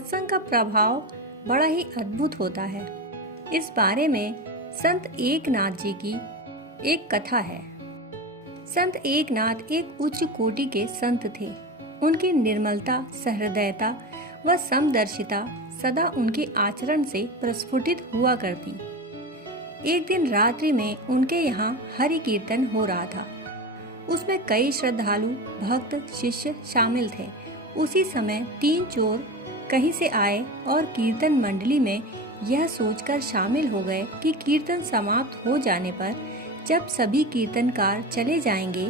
सत्संग का प्रभाव बड़ा ही अद्भुत होता है। इस बारे में संत एकनाथ जी की एक कथा है। संत एकनाथ एक उच्च कोटि के संत थे। उनकी निर्मलता, सहृदयता व समदर्शिता सदा उनके आचरण से प्रस्फुटित हुआ करती। एक दिन रात्रि में उनके यहाँ हरि कीर्तन हो रहा था। उसमें कई श्रद्धालु, भक्त, शिष्य शामिल थे। उसी समय 3 चोर कहीं से आए और कीर्तन मंडली में यह सोचकर शामिल हो गए कि कीर्तन समाप्त हो जाने पर जब सभी कीर्तनकार चले जाएंगे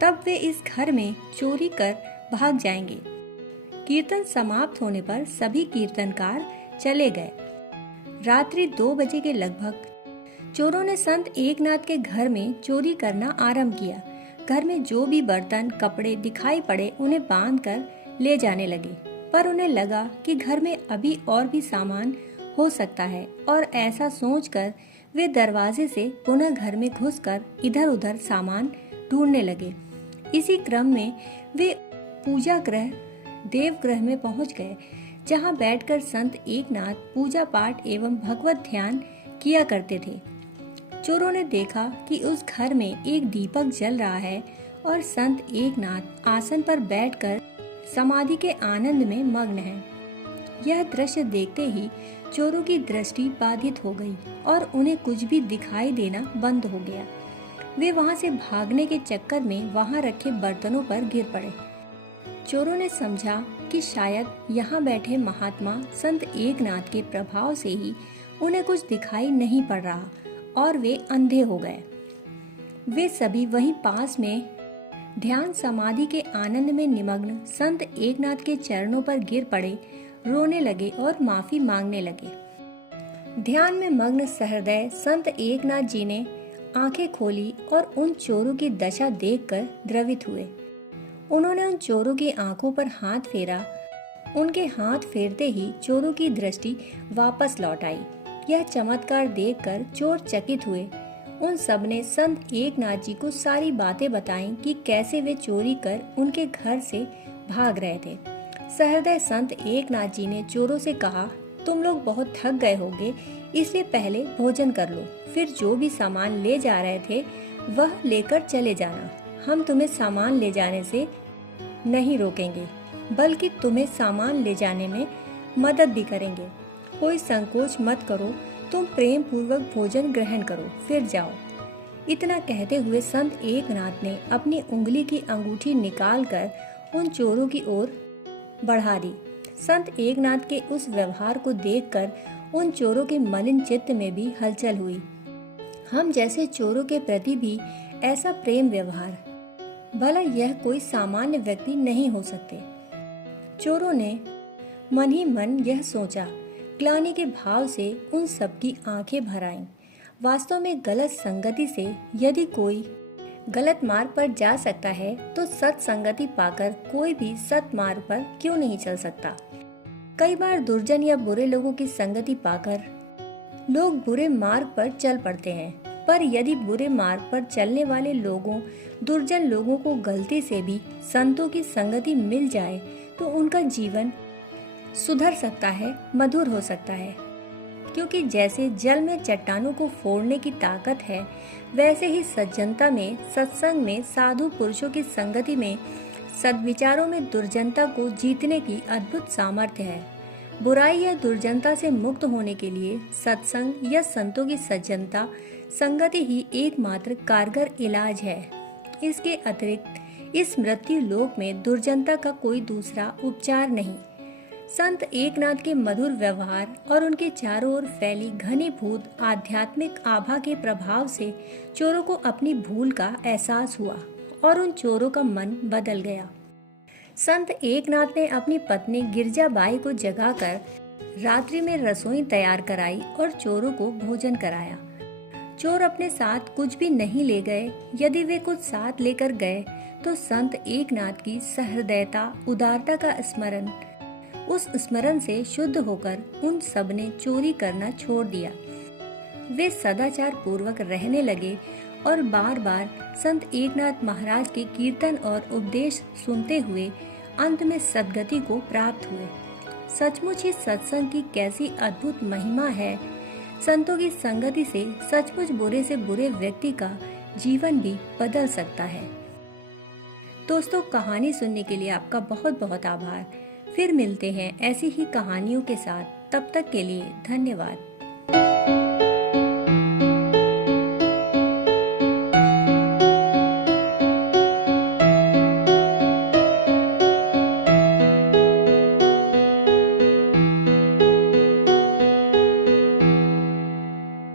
तब वे इस घर में चोरी कर भाग जाएंगे। कीर्तन समाप्त होने पर सभी कीर्तनकार चले गए। रात्रि 2 बजे के लगभग चोरों ने संत एकनाथ के घर में चोरी करना आरंभ किया। घर में जो भी बर्तन, कपड़े दिखाई पड़े उन्हें बांधकर ले जाने लगे। पर उन्हें लगा कि घर में अभी और भी सामान हो सकता है और ऐसा सोचकर वे दरवाजे से पुनः घर में घुसकर इधर उधर सामान ढूंढने लगे। इसी क्रम में वे पूजा गृह, देवगृह में पहुंच गए, जहां बैठकर संत एकनाथ पूजा पाठ एवं भगवत ध्यान किया करते थे। चोरों ने देखा कि उस घर में एक दीपक जल रहा है और संत एकनाथ आसन पर बैठकर समाधि के आनंद में मग्न हैं। यह दृश्य देखते ही चोरों की दृष्टि बाधित हो गई और उन्हें कुछ भी दिखाई देना बंद हो गया। वे वहां से भागने के चक्कर में वहां रखे बर्तनों पर गिर पड़े। चोरों ने समझा कि शायद यहाँ बैठे महात्मा संत एकनाथ के प्रभाव से ही उन्हें कुछ दिखाई नहीं पड़ रहा और वे अंधे हो गए। वे सभी वहीं पास में ध्यान समाधि के आनंद में निमग्न संत एकनाथ के चरणों पर गिर पड़े, रोने लगे और माफी मांगने लगे। ध्यान में मग्न सहृदय संत एकनाथ जी ने आंखें खोली और उन चोरों की दशा देखकर द्रवित हुए। उन्होंने उन चोरों की आंखों पर हाथ फेरा। उनके हाथ फेरते ही चोरों की दृष्टि वापस लौट आई। यह चमत्कार देखकर चोर चकित हुए। उन सब ने संत एकनाथ जी को सारी बातें बताईं कि कैसे वे चोरी कर उनके घर से भाग रहे थे। सहृदय संत एकनाथ जी ने चोरों से कहा, तुम लोग बहुत थक गए होंगे, इसलिए पहले भोजन कर लो, फिर जो भी सामान ले जा रहे थे वह लेकर चले जाना। हम तुम्हें सामान ले जाने से नहीं रोकेंगे, बल्कि तुम्हें सामान ले जाने में मदद भी करेंगे। कोई संकोच मत करो, तुम प्रेम पूर्वक भोजन ग्रहण करो, फिर जाओ। इतना कहते हुए संत एकनाथ ने अपनी उंगली की अंगूठी निकालकर उन चोरों की ओर बढ़ा दी। संत एकनाथ के उस व्यवहार को देखकर उन चोरों के मलिन चित्त में भी हलचल हुई। हम जैसे चोरों के प्रति भी ऐसा प्रेम व्यवहार, भला यह कोई सामान्य व्यक्ति नहीं हो सकते। चोरों ने मन ही मन यह सोचा। ग्लानि के भाव से उन सब की आंखें भर आईं। वास्तव में गलत संगति से यदि कोई गलत मार्ग पर जा सकता है तो सत्संगति पाकर कोई भी सत मार्ग पर क्यों नहीं चल सकता। कई बार दुर्जन या बुरे लोगों की संगति पाकर लोग बुरे मार्ग पर चल पड़ते हैं, पर यदि बुरे मार्ग पर चलने वाले लोगों, दुर्जन लोगों को गलती से भी संतों की संगति मिल जाए तो उनका जीवन सुधर सकता है, मधुर हो सकता है। क्योंकि जैसे जल में चट्टानों को फोड़ने की ताकत है, वैसे ही सज्जनता में, सत्संग में, साधु पुरुषों की संगति में, सद्विचारों में दुर्जनता को जीतने की अद्भुत सामर्थ्य है। बुराई या दुर्जनता से मुक्त होने के लिए सत्संग या संतों की सज्जनता, संगति ही एकमात्र कारगर इलाज है। इसके अतिरिक्त इस मृत्यु लोक में दुर्जनता का कोई दूसरा उपचार नहीं। संत एकनाथ के मधुर व्यवहार और उनके चारों ओर फैली घनीभूत आध्यात्मिक आभा के प्रभाव से चोरों को अपनी भूल का एहसास हुआ और उन चोरों का मन बदल गया। संत एकनाथ ने अपनी पत्नी गिरजाबाई को जगाकर रात्रि में रसोई तैयार कराई और चोरों को भोजन कराया। चोर अपने साथ कुछ भी नहीं ले गए। यदि वे कुछ साथ लेकर गए तो संत एकनाथ की सहृदयता, उदारता का स्मरण, उस स्मरण से शुद्ध होकर उन सब ने चोरी करना छोड़ दिया। वे सदाचार पूर्वक रहने लगे और बार बार संत एकनाथ महाराज के कीर्तन और उपदेश सुनते हुए अंत में सद्गति को प्राप्त हुए। सचमुच ही सत्संग की कैसी अद्भुत महिमा है। संतों की संगति से सचमुच बुरे से बुरे व्यक्ति का जीवन भी बदल सकता है। दोस्तों, कहानी सुनने के लिए आपका बहुत बहुत आभार। फिर मिलते हैं ऐसी ही कहानियों के साथ। तब तक के लिए धन्यवाद।